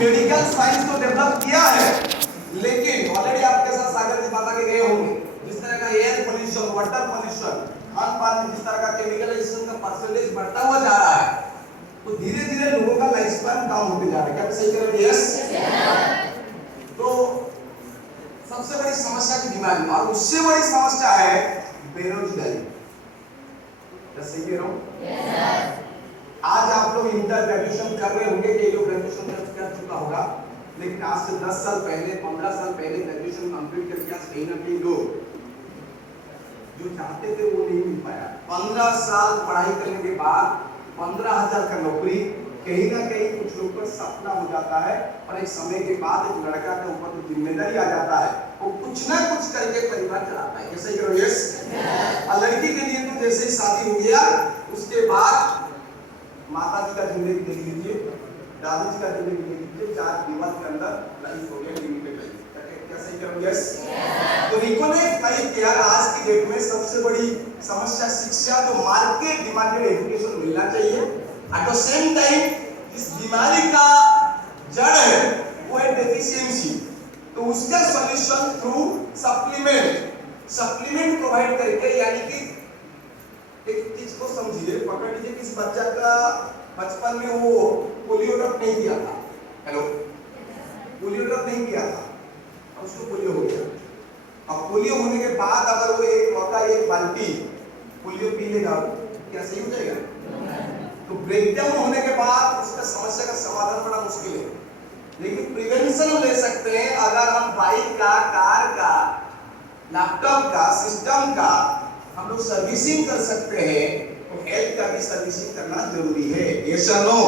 Medical science तो develop किया है, लेकिन ऑलरेडी आपके साथ सागर जी बता के गए होंगे जिस तरह का air pollution, water pollution, Khan पान में जिस तरह का केमिकलाइजेशन का परसेंटेज बढ़ता हुआ जा रहा है, तो धीरे धीरे लोगों का लाइफ स्पैन कम होते जा रहा है। क्या सही कह रहे हैं? यस। तो सबसे बड़ी समस्या की बीमारी और उससे बड़ी समस्या है बेरोजगारी। क्या सही कह रहा हूं? आज आप लोग इंटर ग्रेजुएशन कर रहे होंगे, कई लोग ग्रेजुएशन कर चुका होगा, लेकिन आज से 10 साल पहले, 15 साल पहले ग्रेजुएशन कंप्लीट करके आज कहीं ना कहीं लोग जो चाहते थे वो नहीं मिल पाया। 15 साल पढ़ाई करने के बाद 15,000 का नौकरी कहीं ना कहीं कुछ लोग का सपना हो जाता है, और एक समय के बाद एक लड़का के ऊपर तो जिम्मेदारी आ जाता है, वो कुछ ना कुछ करके परिवार चलाता है। कैसे करो? यस। और लड़की के लिए तो जैसे ही शादी हो गया उसके बाद माता जी का जिंदगी दे लीजिए, दादी जी का जिंदगी दे लीजिए, 4 दीवार के अंदर लाइफ हो गया, लिमिटेड लाइफ। कैसे करो? यस। तो रिको ने कही कि यार आज की डेट में सबसे बड़ी समस्या शिक्षा, जो मार्केट डिमांडेड एजुकेशन मिलना चाहिए। एट द सेम टाइम इस बीमारी का जड़ है वो है डेफिशिएंसी, तो उसका सॉल्यूशन थ्रू सप्लीमेंट प्रोवाइड करके, यानी कि एक चीज को समझिए, पकड़ लीजिए किस बच्चा का बचपन में वो पोलियो ड्रॉप नहीं किया था, हेलो, पोलियो ड्रॉप नहीं किया था, अब उसको पोलियो हो गया। अब पोलियो होने के बाद अगर वो एक मौका एक बाल्टी पोलियो पी लेगा, क्या सही हो जाएगा? तो ब्रेकडाउन होने के बाद उसका समस्या का समाधान बड़ा मुश्किल है, लेकिन प्रिवेंशन ले सकते हैं। अगर हम बाइक का, कार का, लैपटॉप का, सिस्टम का हम लोग सर्विसिंग कर सकते हैं, तो हेल्थ का भी सर्विसिंग करना जरूरी है। यस और नो?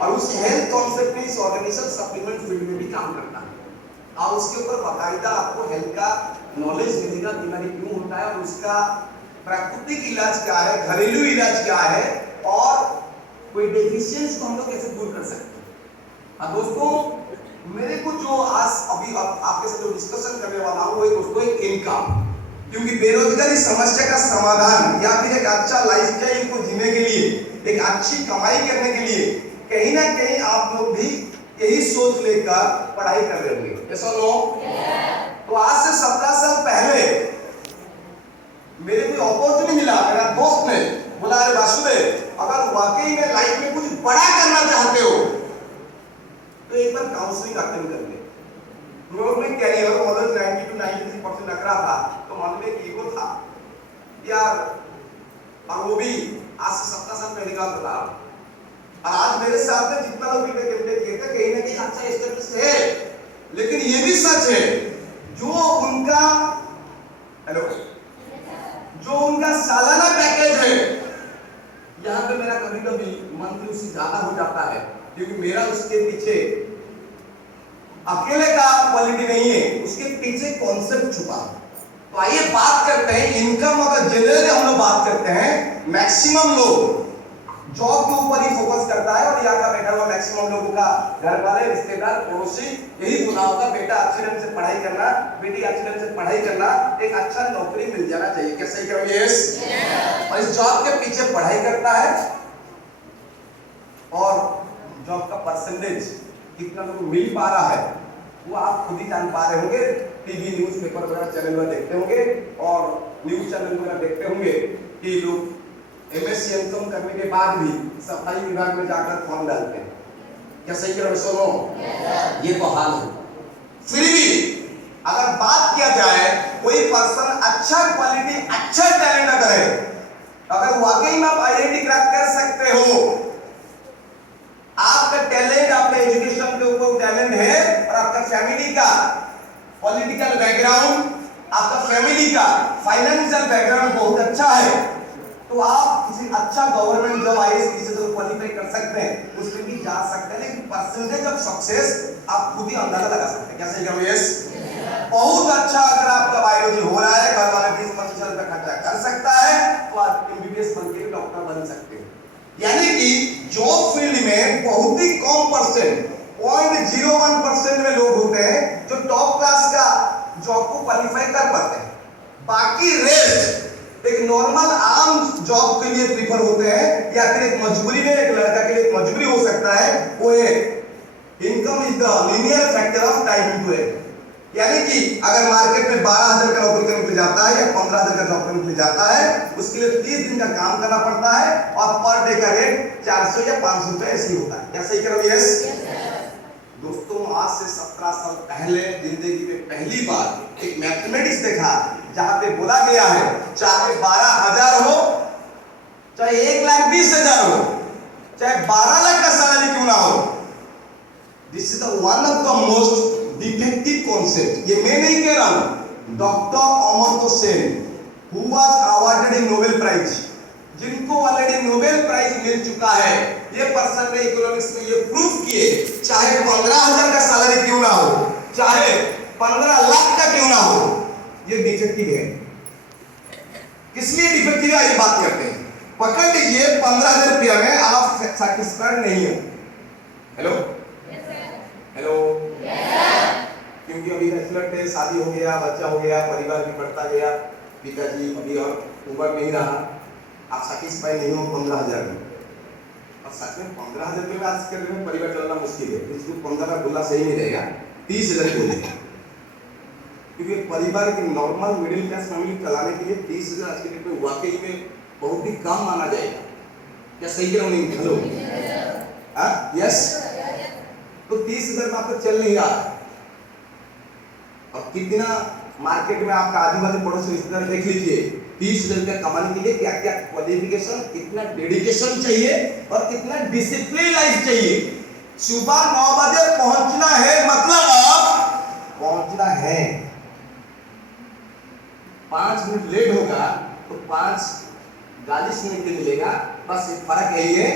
और उस हेल्थ कॉन्सेप्ट में इस ऑर्गेनाइजेशन सप्लीमेंट फील्ड में भी काम करता है, और उसके ऊपर बाकायदा आपको हेल्थ का नॉलेज मिलेगा, बीमारी क्यों होता है और उसका प्राकृतिक इलाज क्या है, घरेलू इलाज क्या है, और कोई डेफिशिएंसी को हम लोग कैसे दूर कर सकते हैं। और दोस्तों मेरे को जो आज अभी आपके साथ जो डिस्कशन करने वाला हूँ वो दोस्तों एक इनकम, क्योंकि बेरोजगारी समस्या का समाधान या फिर एक अच्छा लाइफस्टाइल को जीने के लिए, एक अच्छी कमाई करने के लिए कहीं ना कहीं आप लोग भी यही सोच लेकर पढ़ाई कर रहे होंगे। ऐसा नो? तो आज से 17 साल पहले मेरे को अपॉर्चुनिटी मिला, मेरा दोस्त ने बोला, अरे वासुदेव अगर वाकई में लाइफ में कुछ बड़ा करना चाहते हो तो एक बार काउंसलिंग अटेंड कर ले। मैं कैरियर ऑलवेज 90 to 93% रख रहा था, तो मन में एक ईगो था यार, और वो भी आज से 17 साल पहले का बता। और आज मेरे साथ में जितना लोग बीटेक किए थे कहीं ना कहीं अच्छा स्टेटस है, लेकिन ये भी सच है जो उनका सालाना पैकेज है, यहाँ पे मेरा कभी कभी मंथली उससे ज्यादा हो जाता है, क्योंकि मेरा उसके पीछे अकेले का क्वालिटी नहीं है, उसके पीछे कॉन्सेप्ट छुपा। तो आइए बात करते हैं इनकम। अगर जनरली हम लोग बात करते हैं, मैक्सिमम लोग जॉब के ऊपर ही फोकस करता है, और यहाँ का बैठा हुआ मैक्सिमम लोगों का घर वाले, रिश्तेदार, पड़ोसी यही बोला होगा बेटा अच्छे ढंग से पढ़ाई करना, बेटी अच्छे ढंग से पढ़ाई करना, एक अच्छा नौकरी मिल जाना चाहिए। क्या सही करोगे? यस। और इस जॉब के पीछे पढ़ाई करता है, और जॉब का परसेंटेज कितना लोग मिल पा रहा है वो आप खुद ही जान पा रहे होंगे। टीवी न्यूज पेपर वगैरह चैनल में देखते होंगे, और न्यूज चैनल वगैरह देखते होंगे कि लोग एमएससी एमकॉम करने के बाद भी सफाई विभाग में जाकर फॉर्म डालते हैं। क्या सही कह रहे हो? सुनो, ये तो हाल है। फिर भी अगर बात किया जाए, कोई पर्सन अच्छा क्वालिटी, अच्छा टैलेंट अगर है, अगर वाकई में आप आईआईटी क्रैक कर सकते हो, आपका टैलेंट, आपका एजुकेशन के ऊपर टैलेंट है, और आपका फैमिली का पॉलिटिकल बैकग्राउंड, आपका फैमिली का फाइनेंशियल बैकग्राउंड बहुत अच्छा है, तो आप किसी अच्छा गवर्नमेंट जॉब आईएएस किसी को क्वालिफाई कर सकते हैं, उसमें भी जा सकते हैं। लेकिन परसेंटेज ऑफ सक्सेस आप खुद ही अंदाजा लगा सकते हैं। क्या सही करो? यस। बहुत अच्छा अगर आपका बायोलॉजी हो रहा है, घर वाले 20-25 रुपए खर्चा कर सकता है, तो आप एमबीबीएस बन के डॉक्टर बन सकते हैं। यानी कि जॉब फील्ड में बहुत ही कम परसेंट, 0.01% में लोग होते हैं जो टॉप क्लास का जॉब को क्वालिफाई कर पाते हैं। बाकी रेस्ट एक नॉर्मल आम जॉब के लिए प्रीफर होते हैं, या फिर एक मजबूरी में, एक लड़का के लिए एक मजबूरी हो सकता है, वो है income growth is the linear factor of time into eight. यानी कि अगर मार्केट में 12,000 का नौकरी करने के लिए जाता है या 15,000 का नौकरी करने के लिए जाता है, उसके लिए 30 दिन का काम करना पड़ता है और पर डे का रेट 400 या 500 रुपए ऐसे होता है। क्या सही करो? यस। दोस्तों, आज से 17 साल पहले जिंदगी में पहली बार एक मैथमेटिक्स देखा जहां पे बोला गया है चाहे 12,000 हो, चाहे 1,20,000 हो, चाहे 12 लाख का सैलरी क्यों ना हो, this is the one of the most defective concept. ये मैं नहीं कह रहा हूं, doctor Amartya Sen who was awarded in Nobel prize, जिनको ऑलरेडी नोबेल प्राइज मिल चुका है, ये पर्सन ने इकोनॉमिक्स में ये प्रूफ किए चाहे 15,000 का सैलरी क्यों ना हो, चाहे 15 लाख का क्यों ना हो, ये डिफेक्टिव है। किस लिए डिफेक्टिव है ये बात करते हैं। पकड़ लीजिए 15,000 रुपया में आप सैटिस्फाइड नहीं हो। हेलो हेलो, क्योंकि अभी बैचलर थे, शादी हो गया, बच्चा हो गया, परिवार भी बढ़ता गया, पिताजी अभी और उम्र नहीं रहा, आप सैटिस्फाई नहीं हो 15,000 में। और सच में 15,000 में आज के दिन में परिवार चलना मुश्किल है। इसको 15 का बोलना सही नहीं रहेगा, 30,000 बोलिए, क्योंकि परिवार की नॉर्मल मिडिल क्लास फैमिली चलाने के लिए 30,000 आज के डेट में वाकई में बहुत ही कम माना जाएगा। क्या सही कह रहा हूं? नहीं? Hello, yes. तो 30,000 में आपको चल नहीं रहा। और कितना मार्केट में आपका आजू-बाजू पड़ोस रिश्तेदार देख लीजिए, 30,000 रुपया कमाने के लिए क्या क्या क्वालिफिकेशन, कितना डेडिकेशन चाहिए और कितना डिसिप्लिन लाइफ चाहिए। सुबह 9 बजे पहुंचना है, मतलब पहुंचना है। 5 मिनट लेट होगा तो 5 गाली सुनने के लिए मिलेगा। बस फर्क यही है,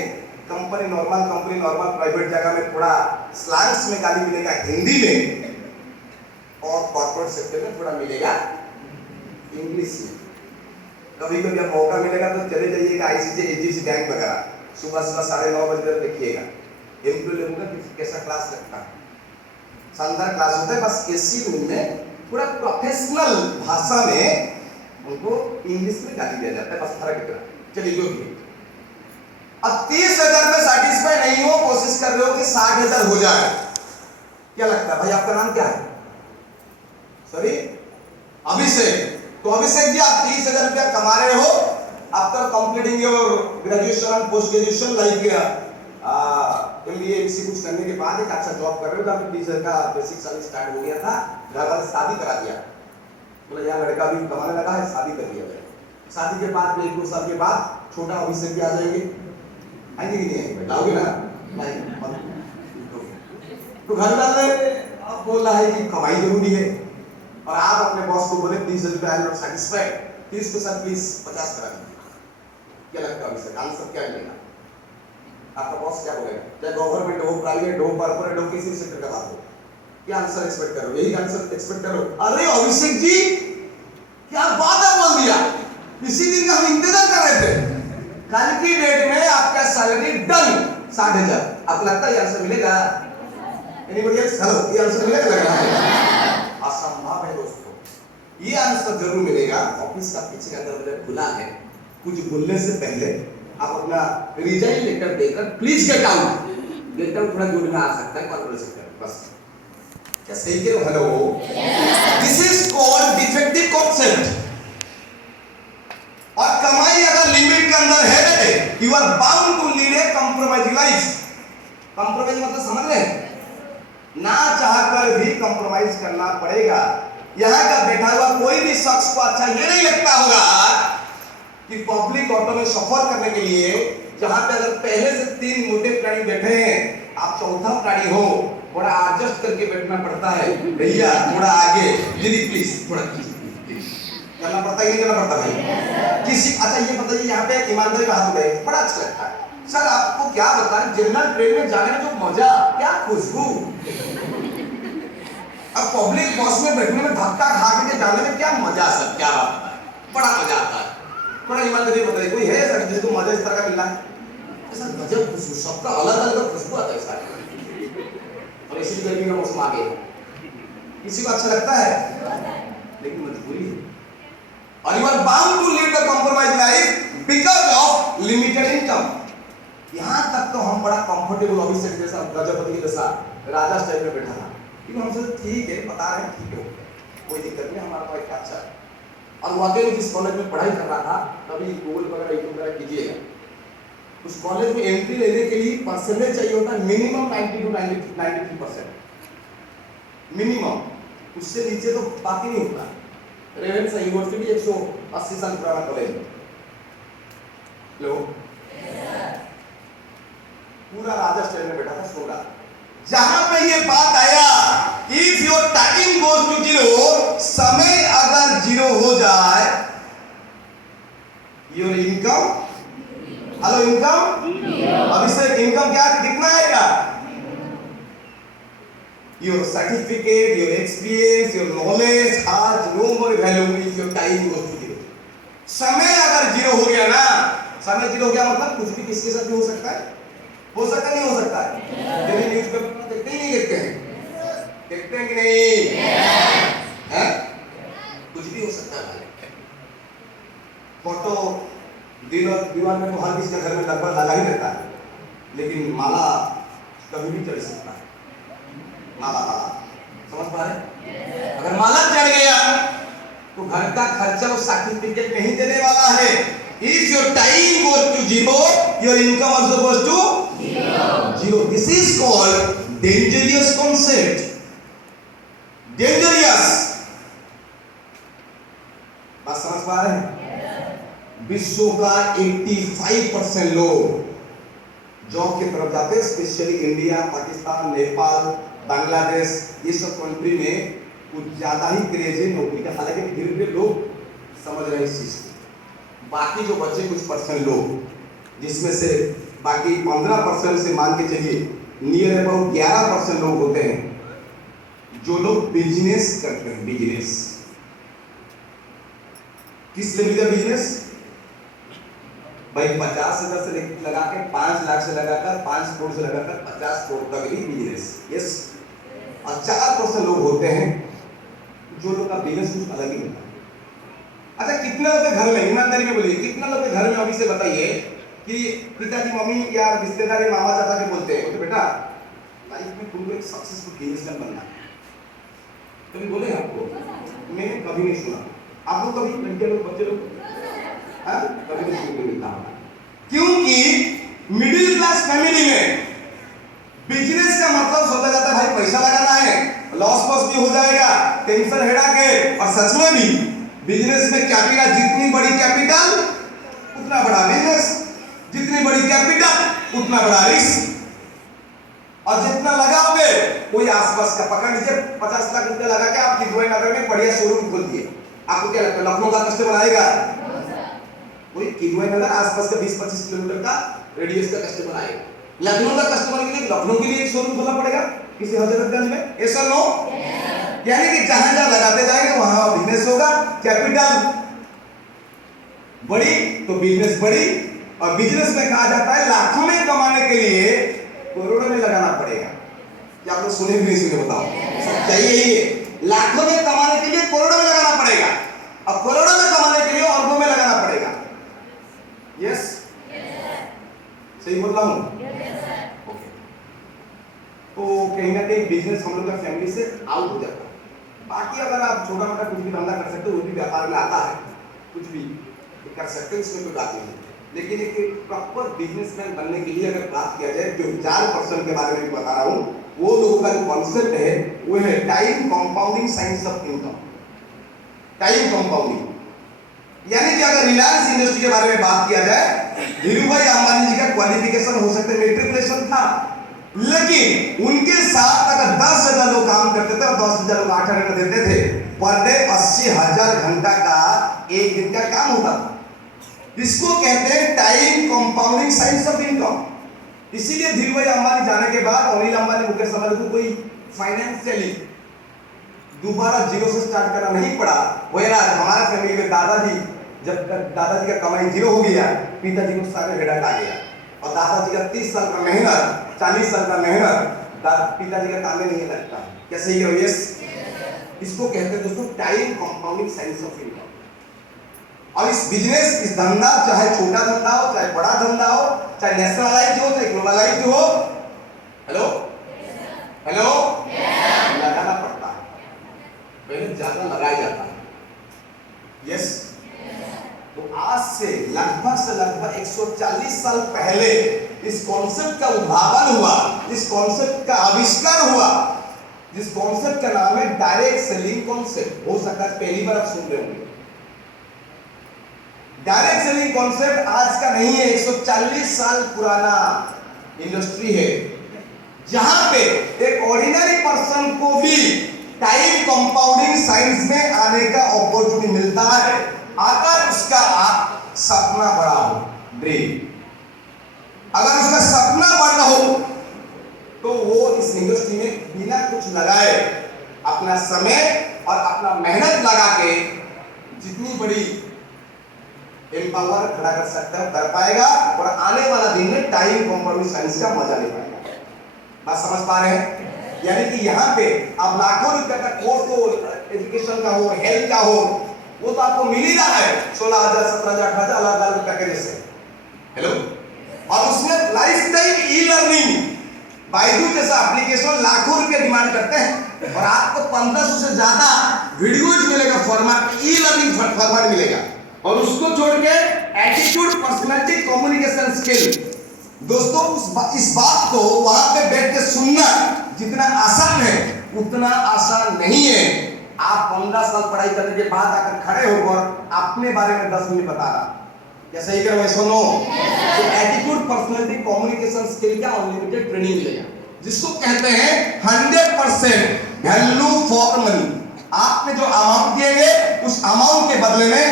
कंपनी नॉर्मल प्राइवेट जगह में थोड़ा स्लैंग्स में गाली मिलेगा हिंदी में, और कॉर्पोरेट सेक्टर में थोड़ा मिलेगा इंग्लिश में। कभी कभी आप मौका मिलेगा तो चले जाइएगा आईसीसी, एचडीएफसी बैंक वगैरह, सुबह 9:30 बजे तक देखिएगा एम्प्लॉय लोगों का कैसा क्लास लगता है। शानदार क्लास होता है। बस एसी रूम में पूरा प्रोफेशनल भाषा में उनको इंग्लिश में गाली दिया जाता है, बस फर्क इतना। चलिए जो भी, अब 30,000 में सैटिस्फाई नहीं हो, कोशिश कर रहे हो कि 60,000 हो जाए। क्या लगता है भाई, आपका नाम क्या है? सॉरी, अभिषेक। तो अभिषेक जी, आप 30,000 रुपया कमा रहे हो after completing your graduation and post graduation, like MBA MC कुछ करने के बाद एक अच्छा जॉब कर रहे हो, तो आपको 30,000 का बेसिक सैलरी स्टार्ट हो गया था, घर वाले शादी करा दिया, बोला यार लड़का भी कमाने लगा है, शादी कर दिया जाए। शादी के बाद 1-2 साल के बाद छोटा अभिषेक भी आ जाएंगे, आएंगे कि नहीं आएंगे? लाओगे ना? तो घर वाले अब बोल रहा है कि कमाई जरूरी है, और आप अपने बॉस को बोले 30,000 रुपया आई नॉट सैटिस्फाइड, 30% प्लीज 50 करा दीजिए। क्या लगता है अभिषेक, आंसर क्या मिलेगा? आपका बॉस क्या बोलेगा? चाहे गवर्नमेंट हो, प्राइवेट हो, कॉर्पोरेट हो, किसी सेक्टर का बात हो, क्या आंसर एक्सपेक्ट करो? यही आंसर एक्सपेक्ट करो। अरे अभिषेक जी, क्या बात है, बोल दिया, इसी दिन का हम इंतजार कर रहे थे। कल की डेट में आपका सैलरी डन 60,000। आपको लगता है ये आंसर मिलेगा? Anybody else? हेलो, ये आंसर मिलेगा? लग रहा है असंभव है दोस्तों, ये आंसर जरूर मिलेगा। ऑफिस का पीछे का दरवाजा खुला है, कुछ बोलने से पहले आप अपना रिजाइन लेटर देकर please get out, get out थोड़ा जोड़ में आ सकता है कॉर्पोरेट सेक्टर। बस क्या सही कह रहे हो? Hello, this is called defective concept. और कमाई अगर लिमिट के अंदर है बेटे, you are bound to lead a compromise life. Compromise मतलब समझ रहे हैं, ना चाहकर भी कंप्रोमाइज करना पड़ेगा। यहाँ का बैठा हुआ कोई भी शख्स को अच्छा ये नहीं लगता होगा कि पब्लिक ऑटो में सफर करने के लिए, जहां पे अगर पहले से 3 मोटे प्राणी बैठे हैं, आप चौथा प्राणी हो, थोड़ा एडजस्ट करके बैठना पड़ता है। भैया थोड़ा आगे, दीदी प्लीज थोड़ा करना पड़ता है, नहीं करना पड़ता भाई? किसी अच्छा ये बताइए, यहाँ पे ईमानदारी का हाथ उठाइए, बड़ा अच्छा लगता है। सर आपको क्या बताएं, जनरल ट्रेन में जाने में जो मजा, क्या खुशबू, अब पब्लिक बस में बैठने में धक्का खा के जाने में क्या मजा, सर क्या बात है, बड़ा मजा आता है। थोड़ा ईमानदारी बताइए, कोई है सर जिसको मजा इस तरह का मिला है? सर गजब खुशबू, सबका अलग अलग खुशबू आता है सर, और इसी गर्मी का मौसम आ गया, किसी को अच्छा लगता है, लेकिन मजबूरी है। और you are bound to lead the compromise life because of limited income. यहाँ तक तो हम बड़ा कंफर्टेबल ऑफिस से जैसा गजपति के जैसा राजा स्टाइल में बैठा था, क्योंकि हमसे ठीक है बता रहे हैं, ठीक है कोई दिक्कत नहीं, हमारा पॉइंट अच्छा है। और वाकई में जिस कॉलेज में पढ़ाई कर रहा था, कभी गूगल वगैरह यूट्यूब वगैरह कीजिएगा, उस कॉलेज में एंट्री लेने के लिए परसेंटेज चाहिए होता है मिनिमम 90 to 93%, मिनिमम, उससे नीचे तो बात ही नहीं होता। रेवेन्सा यूनिवर्सिटी 180 साल पुराना कॉलेज है। लो पूरा राजा स्टाइल में बैठा था, सोगा। जहां पे ये बात आया if your time goes to zero, समय अगर जीरो हो जाए, योर इनकम, हेलो इनकम, अब इससे इनकम क्या कितना आएगा? Your certificate, your experience, your knowledge has no more value if your time goes to zero। समय अगर जीरो हो गया ना, समय जीरो हो गया मतलब कुछ भी किसके साथ भी हो सकता है, हो सकता नहीं हो सकता है। लेकिन न्यूज़पेपर में देखते ही नहीं, देखते हैं, देखते हैं कि नहीं हैं? कुछ भी हो सकता है। फोटो दीवार में तो हर किसी के घर में लगभग लगा ही रहता है, लेकिन माला कभी भी चढ़ सकता है। माला समझ पा रहे? अगर माला चढ़ गया तो घर का खर्चा वो सर्टिफिकेट नहीं देने वाला है। If your time goes to zero, your income also goes to zero. This is called dangerous concept. Dangerous. बात समझ पा रहे हैं? विश्व का 85% लोग जॉब की तरफ जाते हैं, स्पेशली इंडिया, पाकिस्तान, नेपाल, बांग्लादेश, ये सब कंट्री में कुछ ज्यादा ही क्रेज है नौकरी का। हालांकि धीरे धीरे लोग समझ रहे हैं इस चीज को। बाकी जो बचे कुछ परसेंट लोग, जिसमें से बाकी 15% से मान के चलिए नियर अबाउट 11% लोग होते हैं जो लोग बिजनेस करते हैं। बिजनेस किस लेवल का बिजनेस भाई? 50,000 से लगा के 5 लाख से लगाकर 5 करोड़ से लगाकर 50 करोड़ तक ही बिजनेस। यस। और 4% लोग होते हैं जो लोग का बिजनेस कुछ अलग ही होता है। अच्छा, कितने लोग के घर में, ईमानदारी में बोलिए, कितने लोग के घर में अभी से बताइए कि पिताजी मम्मी या रिश्तेदार मामा चाचा के बोलते हैं तो बेटा लाइफ में तुमको एक सक्सेसफुल बिजनेसमैन बनना है। कभी बोले आपको? मैंने कभी नहीं सुना। आप लोग कभी लड़के लोग बच्चे लोग कभी नहीं सुनते मिलता, क्योंकि मिडिल क्लास फैमिली में बिजनेस का मतलब सोचा जाता है भाई पैसा लगाना है, लॉस पॉस भी हो जाएगा, टेंशन हेडा के। और सच में भी बिजनेस में कैपिटल, जितनी बड़ी कैपिटल उतना बड़ा बिजनेस, जितनी बड़ी कैपिटल उतना बड़ा रिस्क। और जितना लगाओगे कोई आसपास का पकड़ लीजिए, 50 लाख रुपया लगा के आप किदवई नगर में बढ़िया शोरूम खोल दिए, आपको क्या लगता है लखनऊ का कस्टमर आएगा? कोई किदवई नगर आसपास का 20-25 किलोमीटर का रेडियस का कस्टमर आएगा। लखनऊ का कस्टमर के लिए लखनऊ के लिए एक शोरूम खोलना पड़ेगा किसी हजरतगंज में। ऐसा नो, यानी कि जहां जहां लगाते जाएंगे वहां बिजनेस होगा। कैपिटल बड़ी तो बिजनेस बड़ी। और बिजनेस में कहा जाता है लाखों में कमाने के लिए करोड़ों में लगाना पड़ेगा। क्या आप लोग सुने भी नहीं सुने बताओ? सच्चाई यही है, लाखों में कमाने के लिए करोड़ों में लगाना पड़ेगा, और करोड़ों में कमाने के लिए अरबों में लगाना पड़ेगा। यस, सही बोल रहा हूं? ओके। तो कहीं ना कहीं बिजनेस हम लोग का फैमिली से आउट हो जाता है। बाकी अगर आप छोटा मोटा कुछ भी धंधा कर सकते हो, वो भी व्यापार में आता है, कुछ भी कर सकते हैं, इसमें कोई बात नहीं। लेकिन एक प्रॉपर बिजनेसमैन बनने के लिए अगर बात किया जाए, जो 4% के बारे में बता रहा हूं, वो लोगों का जो कॉन्सेप्ट है वो है time compounding science of income. Time compounding यानी कि अगर रिलायंस इंडस्ट्री के बारे में बात किया जाए, धीरूभाई अंबानी जी का क्वालिफिकेशन हो सकता है मेट्रिकुलेशन था, लेकिन उनके साथ अगर 10,000 लोग काम करते थे और 10,000 लोग 8 घंटे देते थे, पर डे 80,000 घंटा का एक दिन का काम होता था। इसको कहते हैं time compounding science of income. इसीलिए धीरूभाई अंबानी जाने के बाद अनिल अंबानी, मुकेश अंबानी को कोई फाइनेंशियली दोबारा जीरो से स्टार्ट करना नहीं पड़ा। वही हमारा फैमिली में दादाजी, जब दादाजी का कमाई जीरो हो गया, पिताजी को सारे हेडाक आ गया, और दादाजी का 30 साल का मेहनत, 40 साल का मेहनत पिताजी का काम में नहीं लगता। क्या सही है? यस। इसको कहते हैं दोस्तों time compounding science of income. और इस बिजनेस, इस धंधा, चाहे छोटा धंधा हो, चाहे बड़ा धंधा हो, चाहे नेशनलाइज हो, चाहे ग्लोबलाइज हो, हेलो हेलो, लगाना पड़ता है, पहले ज्यादा लगाया जाता है। यस, तो आज से लगभग 140 साल पहले इस कॉन्सेप्ट का उद्भावन हुआ, इस कॉन्सेप्ट का आविष्कार हुआ, जिस कॉन्सेप्ट का नाम है डायरेक्ट सेलिंग कॉन्सेप्ट। हो सकता है पहली बार आप सुन रहे होंगे। डायरेक्ट सेलिंग कॉन्सेप्ट आज का नहीं है, 140 साल पुराना इंडस्ट्री है, जहां पे एक ऑर्डिनरी पर्सन को भी टाइम कंपाउंडिंग साइंस में आने का अपॉर्चुनिटी मिलता है, अगर उसका सपना बड़ा हो, ड्रीम, अगर उसका सपना बड़ा हो, तो वो इस इंडस्ट्री में बिना कुछ लगाए अपना समय और अपना मेहनत लगा के जितनी बड़ी एम्पावर खड़ा कर सकता है, कर पाएगा, और आने वाला दिन में टाइम कंपाउंडिंग साइंस का मजा ले पाएगा। बात समझ पा रहे हैं? यानी कि यहाँ पे आप लाखों रुपए का कोर्स हो, एजुकेशन का हो, हेल्थ का हो, वो तो आपको मिल ही रहा है 16,000, 17,000, 18,000 अलग अलग पैकेज से। हेलो, और उसमें life time e learning, Byju जैसा एप्लीकेशन लाखों रुपए डिमांड करते हैं, और आपको 1500 से ज्यादा वीडियोज मिलेगा, फॉर्मेट ई लर्निंग फॉर्मेट मिलेगा, और उसको छोड़ के एटीट्यूड, पर्सनालिटी, कम्युनिकेशन स्किल। दोस्तों, इस बात को वहां पे बैठ के सुनना जितना आसान है उतना आसान नहीं है। आप 15 साल पढ़ाई करने के बाद आकर खड़े होकर अपने बारे में 10 मिनट बता रहा, क्या सही कर रहे हो? सुनो, तो एटीट्यूड, पर्सनालिटी, कम्युनिकेशन स्किल का अनलिमिटेड ट्रेनिंग मिलेगा, जिसको कहते हैं 100% वैल्यू फॉर मनी। आपने जो अमाउंट दिएंगे, उस अमाउंट के बदले में,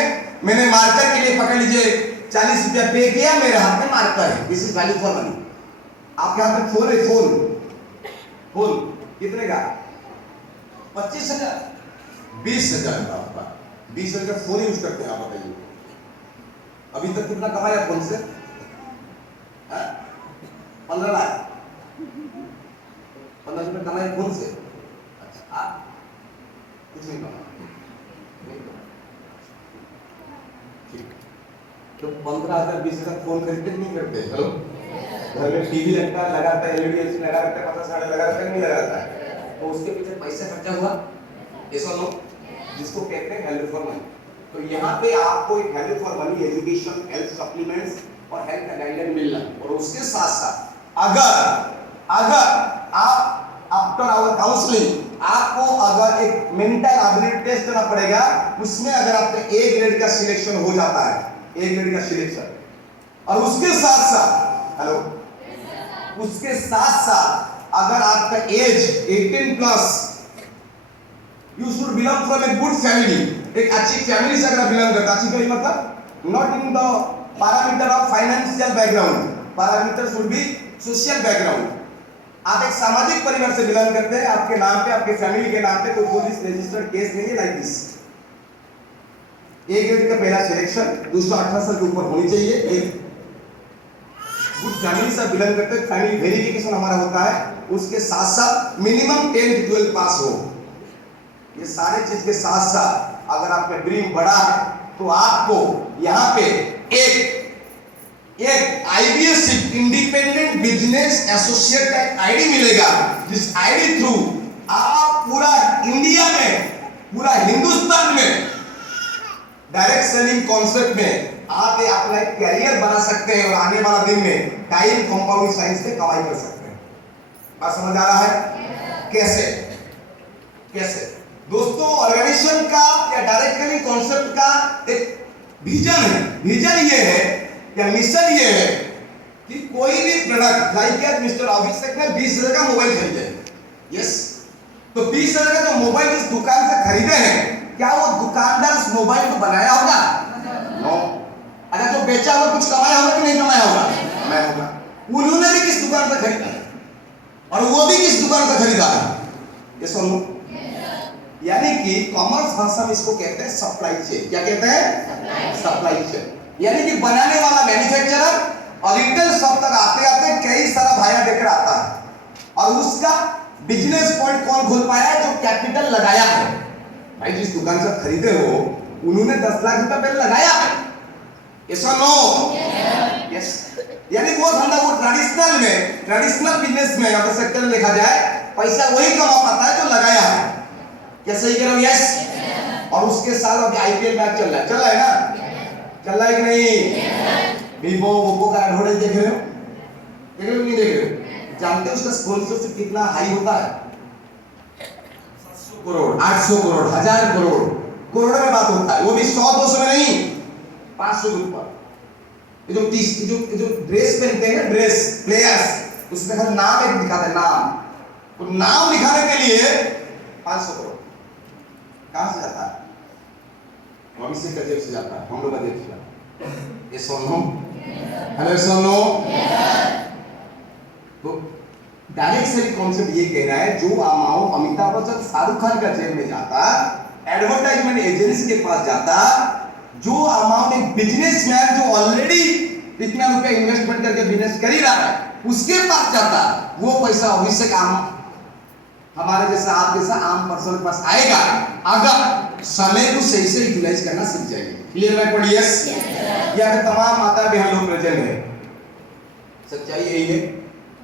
मैंने मार्कर के लिए पकड़ लीजिए 40 रुपया पे किया, मेरे हाथ में मार्कर है, this is value for money. आपके हाथ में फोन है, फोन कितने का? 25,000, 20,000 का। 20,000 फोन यूज करते हैं आप, बताइए अभी तक कितना कमाया फोन से? 15 लाख, 15 रुपये कमाए फोन से। अच्छा, आप कुछ नहीं कमा, तो 15,000, 20,000 फोन खरीदते नहीं करते? हेलो, घर में टीवी लगता है, लगाता है, एलईडी एलसी लगा रहता है, 50-60 लगा रहता है, नहीं लगा रहता है, तो उसके पीछे पैसा खर्चा हुआ, ऐसा लो, जिसको कहते हैं वैल्यू फॉर मनी। तो यहाँ पे आपको एक value for money, education, health supplements और हेल्थ का गाइडलाइन मिलना, और उसके साथ साथ अगर आप आफ्टर आवर काउंसलिंग आपको अगर एक मेंटल एबिलिटी टेस्ट देना पड़ेगा, उसमें अगर आपका ए ग्रेड का सिलेक्शन हो जाता है, ए ग्रेड का सिलेक्शन, और उसके साथ साथ, हेलो, उसके साथ साथ अगर आपका age 18 plus, you should belong from a good family, एक अच्छी फैमिली से अगर बिलोंग करता, अच्छी फैमिली मतलब not in the parameter of financial background, parameter should be social background. आप एक सामाजिक परिवार से बिलोंग करते हैं, आपके नाम पे, आपके फैमिली के नाम पे कोई पुलिस रजिस्टर्ड केस नहीं है, लाइक दिस। ए ग्रेड का पहला सिलेक्शन 218 साल के ऊपर होनी चाहिए, एक गुड फैमिली से बिलोंग करते हैं, फैमिली वेरिफिकेशन हमारा होता है, उसके साथ साथ मिनिमम 10th 12th पास हो। ये सारे चीज के साथ साथ अगर आपका ड्रीम बड़ा है, तो आपको यहाँ पे एक IBS इंडिपेंडेंट बिजनेस एसोसिएट का एक आईडी मिलेगा, जिस आईडी थ्रू आप पूरा इंडिया में, पूरा हिंदुस्तान में डायरेक्ट सेलिंग कॉन्सेप्ट में आप अपना एक कैरियर बना सकते हैं, और आने वाला दिन में टाइम कंपाउंडिंग साइंस में कमाई कर सकते हैं। बात समझ आ रहा है? कैसे दोस्तों, ऑर्गेनाइजेशन का या डायरेक्ट सेलिंग कॉन्सेप्ट का एक विजन है, विजन ये है या मिशन ये है कि कोई भी प्रोडक्ट, लाइक मिस्टर अभिषेक ने 20,000 का मोबाइल खरीदे, यस, तो 20,000 का जो मोबाइल जिस दुकान से खरीदे हैं, क्या वो दुकानदार उस मोबाइल को बनाया होगा? नो। अगर जो बेचा हुआ कुछ कमाया होगा कि नहीं कमाया होगा? कमाया होगा। उन्होंने भी किस दुकान से खरीदा है, और वो भी किस दुकान से खरीदा है? ये सुन लो, यानी कि कॉमर्स भाषा में इसको कहते हैं सप्लाई चेन। क्या कहते हैं? Supply chain. यानी कि बनाने वाला मैन्युफैक्चरर और रिटेल शॉप तक आते आते कई सारा भाया देकर आता है, और उसका बिजनेस पॉइंट कौन खोल पाया है? जो कैपिटल लगाया है। भाई जिस दुकान से खरीदे हो उन्होंने 10 लाख रुपए पहले लगाया है, यस और नो? यस। यानी वो धंधा, वो ट्रेडिशनल बिजनेस में अगर सेक्टर में देखा जाए पैसा वही कमा पाता है जो लगाया है। क्या सही कह रहा हूं? यस। और उसके साथ अभी आईपीएल मैच चल रहा है ना? चल रहा है कि नहीं? वीवो ओप्पो का एडवर्टाइज देख रहे हो? देख रहे हो नहीं देख रहे हो? जानते हो उसका स्पॉन्सरशिप कितना हाई होता है? 700 करोड़, 800 करोड़, 1000 करोड़, करोड़ में बात होता है। वो भी 100-200 में नहीं, 500 के ऊपर। ये जो ड्रेस पहनते हैं, ड्रेस प्लेयर्स, उसमें हर नाम एक दिखाते हैं, नाम। तो नाम लिखाने के लिए 500 करोड़ कहां से जाता है? भविष्य का जेब से जाता है, हम लोग का जेब से जाता है। ये सुनो, हेलो सुनो। तो डायरेक्ट से कॉन्सेप्ट ये कह रहा है, जो अमाउंट अमिताभ बच्चन शाहरुख खान का जेब में जाता, एडवर्टाइजमेंट एजेंसी के पास जाता, जो अमाउंट एक बिजनेसमैन जो ऑलरेडी इतना रुपए इन्वेस्टमेंट करके बिजनेस कर ही रहा है उसके पास जाता, वो पैसा भविष्य का हमारे जैसा आप जैसा आम पर्सन के पास आएगा अगर समय को सही से यूटिलाइज करना सीख जाएंगे। क्लियर है? पढ़िए। यस। या तमाम माता बहन लोग प्रेजेंट है, सच्चाई यही है।